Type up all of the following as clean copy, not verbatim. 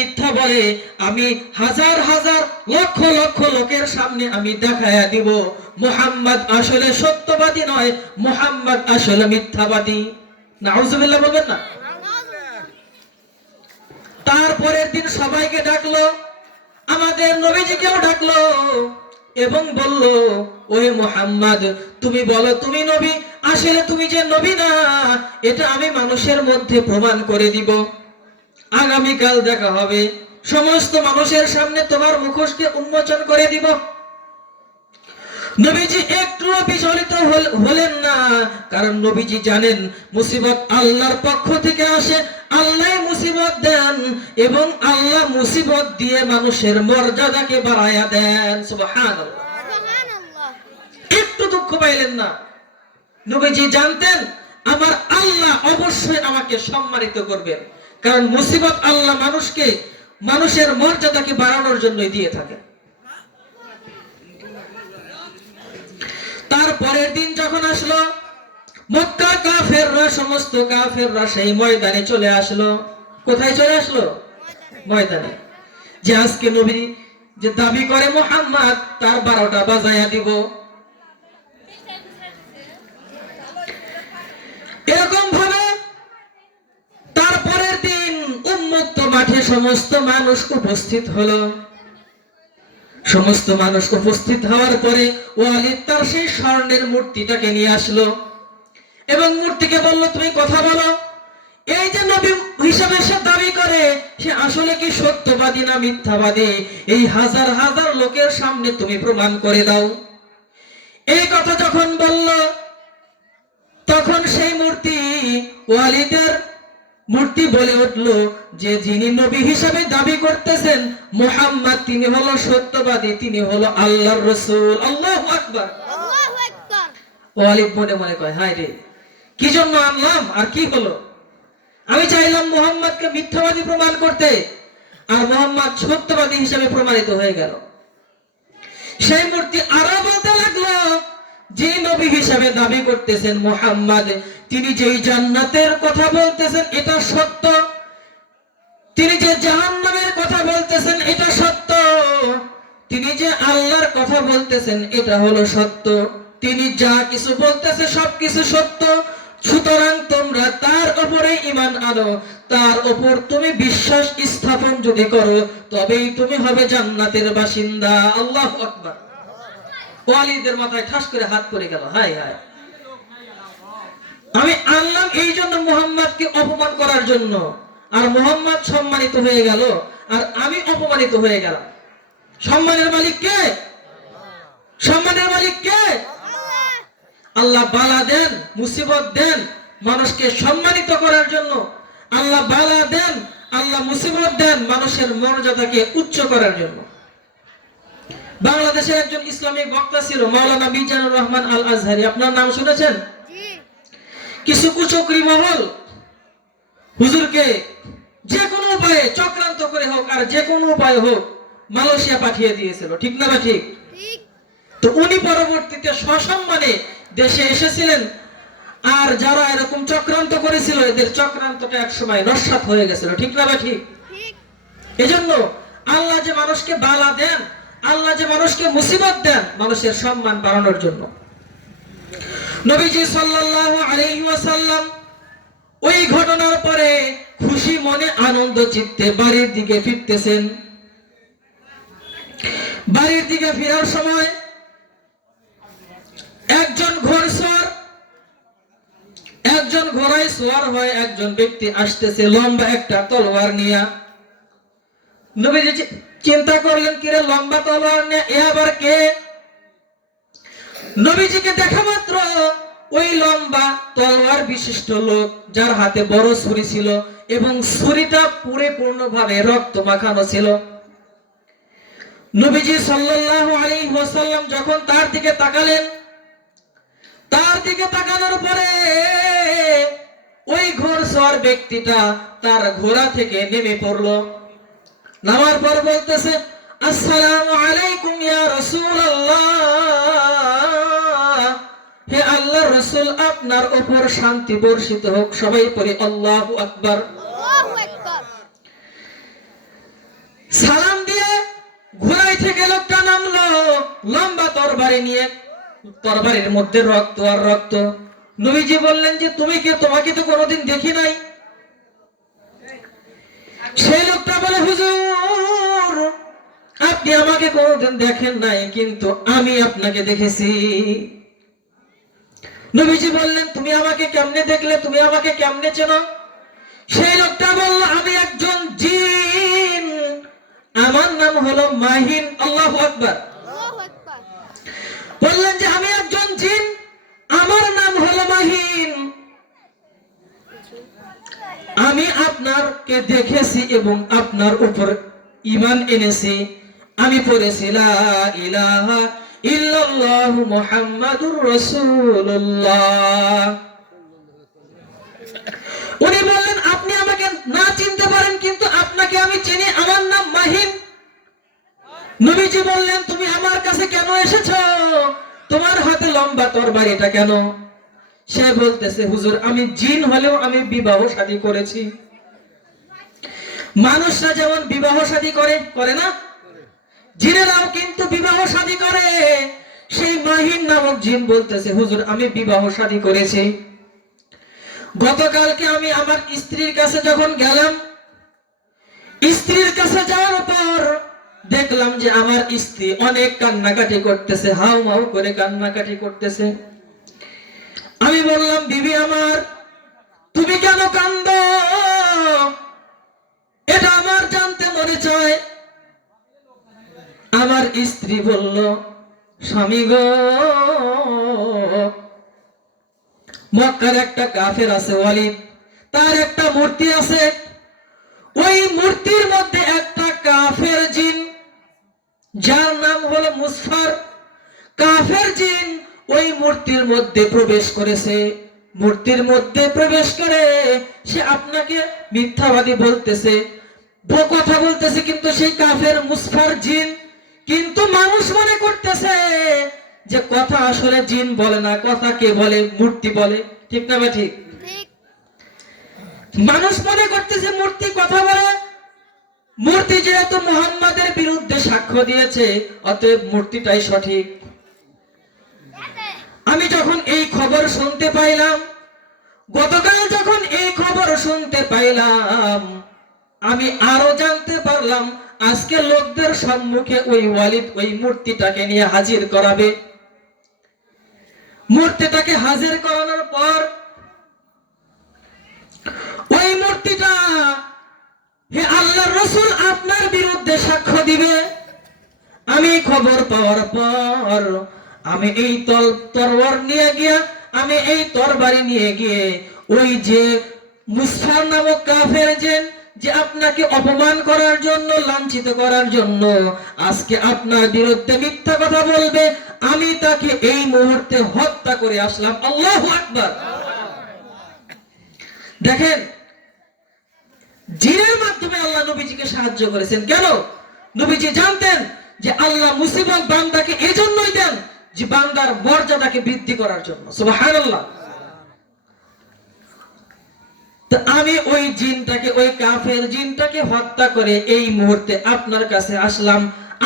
মিথ্যা বলে আমি হাজার হাজার লক্ষ লক্ষ লোকের সামনে আমি দেখায়া দিব মুহাম্মদ আসলে সত্যবাদী নয়, মুহাম্মদ আসলে মিথ্যাবাদী। নাউজুবিল্লাহ বলবেন না? তারপরের দিন সবাইকে ডাকলো, আমাদের নবীজিকেও ডাকলো এবং বলল, ওই মুহাম্মদ তুমি বলো তুমি নবী, আসলে তুমি যে নবী না এটা আমি মানুষের মধ্যে প্রমাণ করে দিব। আগামীকাল দেখা হবে, সমস্ত মানুষের সামনে তোমার মুখোশকে উন্মোচন করে দিব। নবীজি একটুও বিচলিত হলেন না, কারণ নবীজি জানেন মুসিবত আল্লাহর পক্ষ থেকে আসে, আল্লাহ মুসিবত দেন এবং আল্লাহ মুসিবত দিয়ে মানুষের মর্যাদাকে বাড়ায়া দেন। সুবহানাল্লাহ। একটু দুঃখ পাইলেন না। নবীজি জানতেন আমার আল্লাহ অবশ্যই আমাকে সম্মানিত করবেন, কারণ মুসিবত আল্লাহ মানুষের মর্যাদাকে বাড়ানোর জন্যই দিয়ে থাকে। তারপরের দিন যখন আসলো, মক্কা কাফেররা, সমস্ত কাফেররা সেই ময়দানে চলে আসলো। কোথায় চলে আসলো? ময়দানে। যে আজকে নবী যে দাবি করে মুহাম্মদ, তার 12টা বাজায়া দিব। এরকম ভাবে তারপরের দিন উন্মুক্ত মাঠে সমস্ত মানুষ উপস্থিত হলো। সমস্ত মানুষ উপস্থিত হওয়ার পরে ওয়ালিদ তার সেই স্বর্ণের মূর্তিটাকে নিয়ে আসলো এবং মূর্তিকে বলল, তুমি কথা বলো, এই যে নবী হিসাবে সে দাবি করে সে আসলে কি সত্যবাদী না মিথ্যাবাদী, এই হাজার হাজার লোকের সামনে তুমি প্রমাণ করে দাও। এই কথা যখন বলল, তখন সেই ওয়ালিদের মূর্তি বলে উঠল যে যিনি নবী হিসাবে দাবি করতেছেন মুহাম্মদ, তিনি হলো সত্যবাদী, তিনি হলো আল্লাহর রাসূল। আল্লাহু আকবার। ওয়ালিদ মনে মনে কয়, হায় রে, কি জন্য আনলাম আর কি হলো? আমি চাইলাম মুহাম্মদকে মিথ্যাবাদী প্রমাণ করতে, আর মুহাম্মদ সত্যবাদী হিসাবে প্রমাণিত হয়ে গেল। সেই মূর্তি আরো বলতে লাগলো, যে নবী হিসাবে দাবি করতেছেন মুহাম্মদ, তিনি যেই জান্নাতের কথা বলতেছেন এটা সত্য, তিনি যে জাহান্নামের কথা বলতেছেন এটা সত্য, তিনি যে আল্লাহর কথা বলতেছেন এটা হলো সত্য, তিনি যা কিছু বলতেছে সবকিছু সত্য। সুতরাং তোমরা তার উপরে ঈমান আনো, তার উপর তুমি বিশ্বাস স্থাপন যদি করো তবেই তুমি হবে জান্নাতের বাসিন্দা। আল্লাহু আকবার। ওয়ালিদের মাথায় ঠাস করে হাত পড়ে গেল, হায় হায়, আমি আনলাম এই জন্য মুহাম্মদকে অপমান করার জন্য, আর মুহাম্মদ সম্মানিত হয়ে গেল আর আমি অপমানিত হয়ে গেলাম। সম্মানের মালিক কে? সম্মানের মালিক কে? আল্লাহ বালা দেন, মুসিবত দেন মানুষকে সম্মানিত করার জন্য। আল্লাহ বালা দেন, আল্লাহ মুসিবত দেন মানুষের মর্যাদাকে উচ্চ করার জন্য। বাংলাদেশের একজন ইসলামিক বক্তা ছিল মাওলানা মিজানুর রহমান আল আজহারি, আপনার নাম শুনেছেন? কিছু কুচক্রী মহল হুজুরকে যে কোনো উপায়ে চক্রান্ত করে হোক আর যে কোনো উপায়ে হোক মালয়েশিয়া পাঠিয়ে দিয়েছিল, ঠিক না? ঠিক। তো উনি পরবর্তীতে সসম্মানে দেশে এসেছিলেন, আর যারা এরকম চক্রান্ত করেছিল এদের চক্রান্তটা একসময় নস্যাৎ হয়ে গেছিল, ঠিক না? ঠিক। এজন্য আল্লাহ যে মানুষকে বালা দেন, আল্লাহ যে মানুষকে মুসিবত দেন মানুষের সম্মান বাড়ানোর জন্য। নবীজি সাল্লাল্লাহু আলাইহি ওয়াসাল্লাম ওই ঘটনার পরে খুশি মনে আনন্দ চিত্তে বাড়ির দিকে ফিরতেছেন। বাড়ির দিকে ফেরার সময় একজন ঘোড়ায় সওয়ার হয়ে একজন ব্যক্তি আসতেছে, লম্বা একটা তলোয়ার নিয়ে। নবীজি চিন্তা করলেন, কিরে লম্বা তলোয়ার নিয়ে এ আবার কে? নবীজিকে দেখা মাত্র ওই লম্বা তলোয়ার বিশিষ্ট লোক, যার হাতে বড় ছুরি ছিল এবং ছুরিটা পরিপূর্ণভাবে রক্ত মাখানো ছিল, নবীজি সাল্লাল্লাহু আলাইহি ওয়াসাল্লাম যখন তার দিকে তাকালেন, তার দিকে তাকানোর পরে ওই ঘোড়সওয়ার ব্যক্তিটা তার ঘোড়া থেকে নেমে পড়লো। নামার পর বলতেছে, আসসালামু আলাইকুম ইয়া রাসূলুল্লাহ, হে আল্লাহর রাসূল আপনার উপর শান্তি বর্ষিত হোক। সবাই পড়ে আল্লাহু আকবার। আল্লাহু আকবার। সালাম দিয়ে ঘোড়ায় থেকে লোকটা নামলো, লম্বা তরবারি নিয়ে, তরবারির মধ্যে রক্ত আর রক্ত। নবীজি বললেন যে তুমি কে, তোমাকে তো কোনোদিন দেখি নাই। সেই লোকটা বলে হুজুর আপনি আমাকে কোনোদিন দেখেন নাই, কিন্তু আমি আপনাকে দেখেছি। নবীজি বললেন তুমি আমাকে কেমনে দেখলে, তুমি আমাকে কেমনে চেনো? সেই লোকটা বলল আমি একজন জিন, আমার নাম হলো মাহিন। আল্লাহু আকবার। বললেন যে আমি একজন জিন, আমার নাম হলো মাহিন, আমি আপনাকে দেখেছি এবং আপনার উপর ঈমান এনেছি। আমি পড়েছি লা ইলাহা ইল্লাল্লাহু মুহাম্মাদুর রাসূলুল্লাহ। উনি বললেন আপনি আমাকে না চিনতে পারেন, কিন্তু আপনাকে আমি চিনি, আমার নাম মাহিন। নবীজি বললেন তুমি আমার কাছে কেন এসেছো, তোমার হাতে লম্বা তরবারিটা কেন? সে বলতেছে হুজুর আমি জিন হলেও আমি বিবাহ শাদী করেছি। মানুষরা যেমন বিবাহ শাদী করে না, জিনেরাও কিন্তু বিবাহ শাদী করে। সেই মাহিন নামক জিন বলতেছে হুজুর আমি বিবাহ শাদী করেছি। গতকালকে আমি আমার স্ত্রীর কাছে যখন গেলাম, স্ত্রীর কাছে যাওয়ার পর দেখলাম যে আমার স্ত্রী অনেক কান্নাকাটি করতেছে, হাউ মাউ করে কান্নাকাটি করতেছে। আমি বললাম বিবি আমার তুমি কেন কান্দো, এটা আমার জানতে মনে চায়। আমার স্ত্রী বলল স্বামী গো, মক্কার একটা কাফের আছে ওয়ালিদ, তার একটা মূর্তি আছে, ওই মূর্তির মধ্যে একটা কাফের জিন যার নাম হলো মুসফার, কাফের জিন ওই মূর্তির মধ্যে প্রবেশ করেছে। মূর্তির মধ্যে প্রবেশ করে সে আপনাকে মিথ্যাবাদী বলতেছে, কথা বলতেছে, কিন্তু সেই কাফের মুসফার জিন, কিন্তু মানুষ মনে করতেছে যে কথা আসলে জিন বলে না, কথা কে বলে, মূর্তি বলে। ঠিক না ভাই? ঠিক। মানুষ মনে করতেছে মূর্তি কথা বলে, মূর্তি যেহেতু মুহাম্মাদের বিরুদ্ধে সাক্ষ্য দিয়েছে অতএব মূর্তিটাই সঠিক। আমি যখন এই খবর শুনতে পাইলাম, গতকাল যখন এই খবর শুনতে পাইলাম, আমি আরো জানতে পারলাম আজকে লোকদের সম্মুখে ওই ওয়ালিদ ওই মূর্তিটাকে নিয়ে হাজির করাবে। মূর্তিটাকে হাজির করানোর পর ওই মূর্তিটা হে আল্লাহর রাসূল আপনার বিরুদ্ধে সাক্ষ্য দিবে। আমি খবর পাওয়ার পর আমি এই তরবারি নিয়ে গিয়ে ওই যে মুসফার নামক কাফের জিন যে আপনাকে অপমান করার জন্য, লাঞ্ছিত করার জন্য আজকে আপনার বিরুদ্ধে মিথ্যা কথা বলবে, আমি তাকে এই মুহূর্তে হত্যা করে আসলাম। আল্লাহু আকবার। দেখেন জিনের মাধ্যমে আল্লাহ নবীজিকে সাহায্য করেছেন। কেন? নবীজি জানতেন যে আল্লাহ মুসিবত বান্দাকে এজন্যই দেন যে বান্দার মর্যাদাকে বৃদ্ধি করার জন্য। সুবহানাল্লাহ। তো আমি ওই জিনটাকে, ওই কাফের জিনটাকে হত্যা করে এই মুহূর্তে আপনার কাছে আসলাম।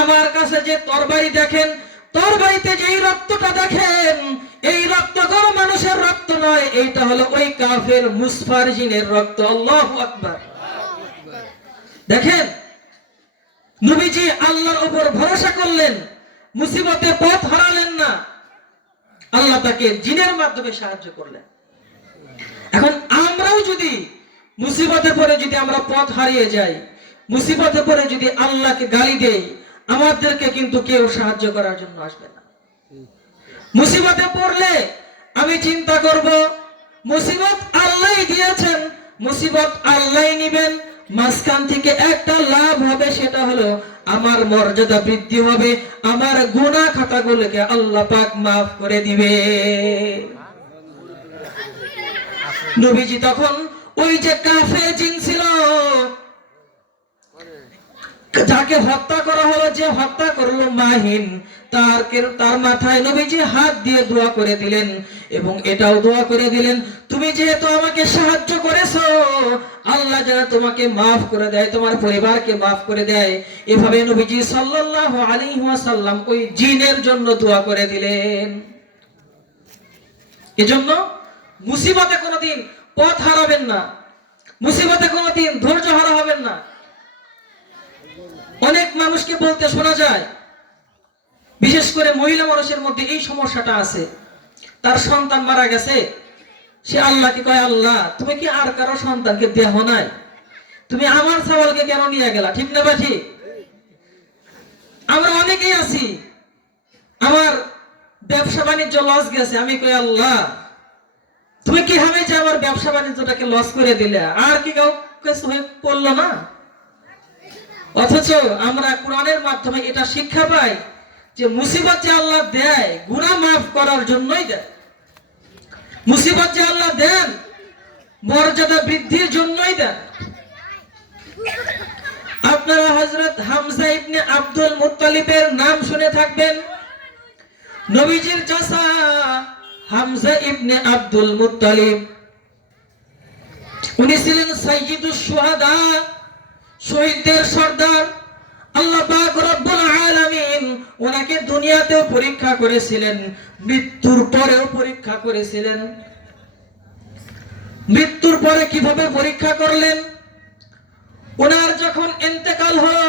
আমার কাছে যে তরবারি দেখেন, তরবারিতে যে রক্তটা দেখেন, এই রক্ত কোনো মানুষের রক্ত নয়, এইটা হলো ওই কাফের মুসফার জিনের রক্ত। আল্লাহু আকবার। দেখেন নবীজি আল্লাহর উপর ভরসা করলেন, মুসিবতে পথ হারালেন না, আল্লাহ তাকে জিনের মাধ্যমে সাহায্য করলেন। এখন আমরাও যদি মুসিবতে পড়ে যদি আমরা পথ হারিয়ে যাই, মুসিবতে পড়ে যদি আল্লাহকে গালি দেই, আমাদেরকে কিন্তু কেউ সাহায্য করার জন্য আসবে না। মুসিবতে পড়লে আমি চিন্তা করব মুসিবত আল্লাহই দিয়েছেন, মুসিবত আল্লাহই নিবেন, মাঝখান থেকে একটা লাভ হবে, সেটা হলো আমার মর্যাদা বৃদ্ধি হবে, আমার গুনাহ খাতাগুলোকে আল্লাহ পাক মাফ করে দিবে। নবীজি তখন ওই যে কাফের জিন ছিল যাকে হত্যা করা হলো, যে হত্যা করলো মাহিন, তার মাথায় নবীজি হাত দিয়ে দোয়া করে দিলেন এবং এটাও দোয়া করে দিলেন তুমি যেহেতু আমাকে সাহায্য করেছো, আল্লাহ যেন তোমাকে মাফ করে দেয়, তোমার পরিবারকে মাফ করে দেয়। এভাবে নবীজি সাল্লাল্লাহু আলাইহি ওয়াসাল্লাম ওই জিনের জন্য দোয়া করে দিলেন। এজন্য মুসিবতে কোনোদিন পথ হারাবেন না, মুসিবতে কোনোদিন ধৈর্য হারা হবেন না। অনেক মানুষকে বলতে শোনা যায়, বিশেষ করে মহিলা মানুষের মধ্যে এই সমস্যাটা আছে, তার সন্তান মারা গেছে, সে আল্লাহকে কয়, আল্লাহ তুমি কি আর কারো সন্তানকে দেহ নাই, তুমি আমার ছাওয়ালকে কেন নিয়ে গেলা? ঠিক না বা ঠিক? আমরা অনেকেই আছি, আমার ব্যবসা বাণিজ্য লস গেছে, আমি কই আল্লাহ তুমি কি হবে যে আমার ব্যবসা বাণিজ্যটাকে লস করে দিলে, আর কি কাউ কিছু হয়ে পড়লো না? অথচ আমরা কোরআনের মাধ্যমে এটা শিক্ষা পাই যে মুসিবত যে আল্লাহ দেয় গুনাহ মাফ করার জন্যই দেয়, মুসিবত যে আল্লাহ দেন মর্যাদা বৃদ্ধির জন্যই দেন। আপনারা হযরত হামজা ইবনে আব্দুল মুত্তালিবের নাম শুনে থাকবেন। নবীজির চাচা হামজা ইবনে আব্দুল মুত্তালিব, উনি ছিলেন সাইয়্যিদুশ শুহাদা, শহীদদের সর্দার। আল্লাহ পাক রব্বুল আলামিন ওনাকে দুনিয়াতেও পরীক্ষা করেছিলেন, মৃত্যুর পরেও পরীক্ষা করেছিলেন। মৃত্যুর পরে কিভাবে পরীক্ষা করলেন? ওনার যখন ইন্তেকাল হলো,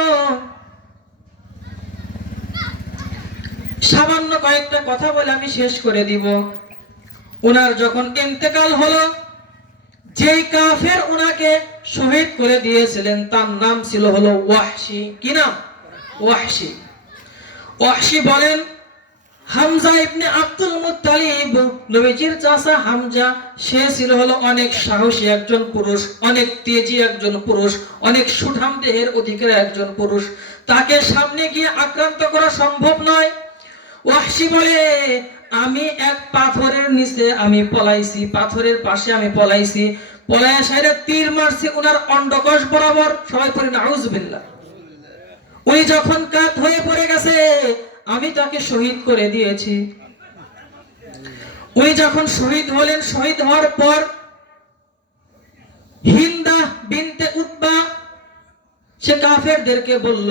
সামান্য কয়েকটা কথা বলে আমি শেষ করে দিব। ওনার যখন ইন্তেকাল হলো, যেই কাফের ওনাকে শহীদ করে দিয়েছিলেন তার নাম ছিল হলো ওয়াহশী। কি নাম? ওয়াহশী। ওয়াহশী বলেন, হামজা ইবনে আব্দুল মুত্তালিব, নবীজির চাচা হামজা, সে ছিল হলো অনেক সাহসী একজন পুরুষ, অনেক তেজি একজন পুরুষ, অনেক সুঠাম দেহের অধিকারী একজন পুরুষ। তাকে সামনে গিয়ে আক্রান্ত করা সম্ভব নয়। ওয়াহশী বলে, আমি এক পাথরের নিচে আমি পলাইছি, পাথরের পাশে আমি পলাইছি, পলায়া সাইরা তীর মারছি ওনার অন্ডকোষ বরাবর। সবাই পড়ে নাউজুবিল্লাহ। উনি যখন কাত হয়ে পড়ে গেছে, আমি তাকে শহীদ করে দিয়েছি। উনি যখন শহীদ হলেন, শহীদ হওয়ার পর হিন্দা বিনতে উতবা সে কাফেরদেরকে বলল,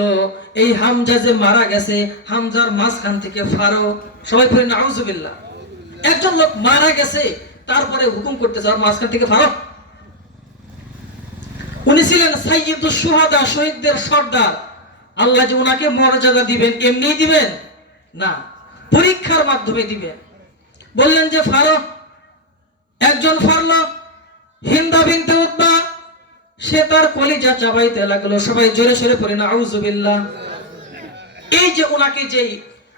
এই হামজা যে মারা গেছে, হামজার মাঝখান থেকে ফারো। সবাই পড়ে নাউজুবিল্লাহ। একজন লোক মারা গেছে, তারপরে হুকুম করতেছে আর মাঝখান থেকে ফারো। উনি ছিলেন সাইয়্যিদুশ শুহাদা, শহীদদের সর্দার। আল্লাহ যে উনাকে মর্যাদা দিবেন এমনি দিবেন না, পরীক্ষার মাধ্যমে দিবেন। বললেন যে ফারো, একজন ফারলো। হিন্দা বিনতে উতবা সে তার কলিজা চাবাইতে লাগলো। সবাই জোরে সোরে পড়ে নাউজুবিল্লাহ। এই যে ওনাকে যেই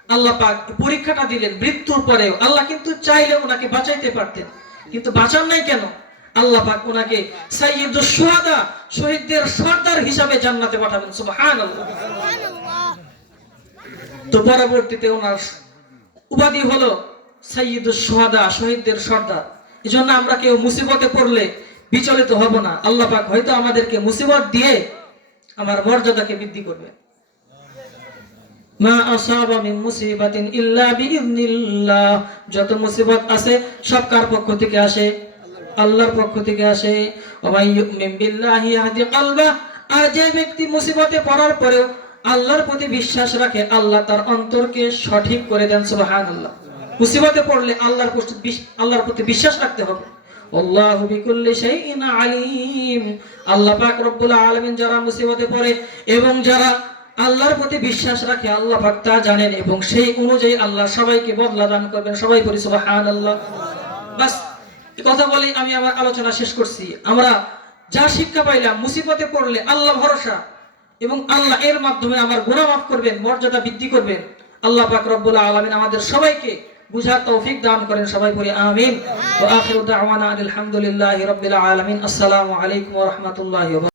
আল্লাহ পাক পরীক্ষাটা দিলেন মৃত্যুর পরেও, আল্লাহ কিন্তু চাইলে ওনাকে বাঁচাইতে পারতেন, কিন্তু বাঁচান নাই কেন? আল্লাহ পাক ওনাকে সাইয়্যিদুশ শুহাদা, শহীদদের সর্দার হিসাবে জান্নাতে পাঠাবেন। সুবহানাল্লাহ। তো পরবর্তীতে ওনার উপাধি হলো সাইয়্যিদুশ শুহাদা, শহীদদের সর্দার। এজন্য আমরা কেউ মুসিবতে পড়লে বিচলিত হব না। আল্লাহ পাক হয়তো আমাদেরকে মুসিবত দিয়ে আমার মর্যাদাকে বৃদ্ধি করবে। মা আসাবা মিন মুসিবাতিন ইল্লা বিইذنিল্লাহ, যত মুসিবত আছে সব কার পক্ষ থেকে আসে? আল্লাহর পক্ষ থেকে আসে। ওয়া মান ইউমিন বিল্লাহি ইয়াহদি কলবা, আর যে ব্যক্তি মুসিবতে পড়ার পরেও আল্লাহর প্রতি বিশ্বাস রাখে, আল্লাহ তার অন্তরকে সঠিক করে দেন। সুবহানাল্লাহ। মুসিবতে পড়লে আল্লাহর প্রতি বিশ্বাস রাখতে হবে। আল্লাহু বিকুল্লি শাইইন আলিম। আল্লাহ পাক রব্বুল আলামিন যারা মুসিবতে পড়ে এবং যারা আল্লাহর প্রতি বিশ্বাস রাখে, আল্লাহ পাক তা জানেন এবং সেই অনুযায়ী আল্লাহ সবাইকে বদলা দান করবেন। সবাই বলি সুবহানাল্লাহ। বাস এই কথা বলি আমি আমার আলোচনা শেষ করছি। আমরা যা শিক্ষা পাইলাম, মুসিবতে পড়লে আল্লাহ ভরসা এবং আল্লাহ এর মাধ্যমে আমার গুনাহ মাফ করবেন, মর্যাদা বৃদ্ধি করবেন। আল্লাহ পাক রব্বুল আলামিন আমাদের সবাইকে বুঝার তৌফিক দান করেন। সবাই বলি আমিন। ওয়া আখিরু দাওয়ানা আলহামদুলিল্লাহি রাব্বিল আলামিন। আসসালামু আলাইকুম ওয়া রাহমাতুল্লাহি ওয়া বারাকাতুহু।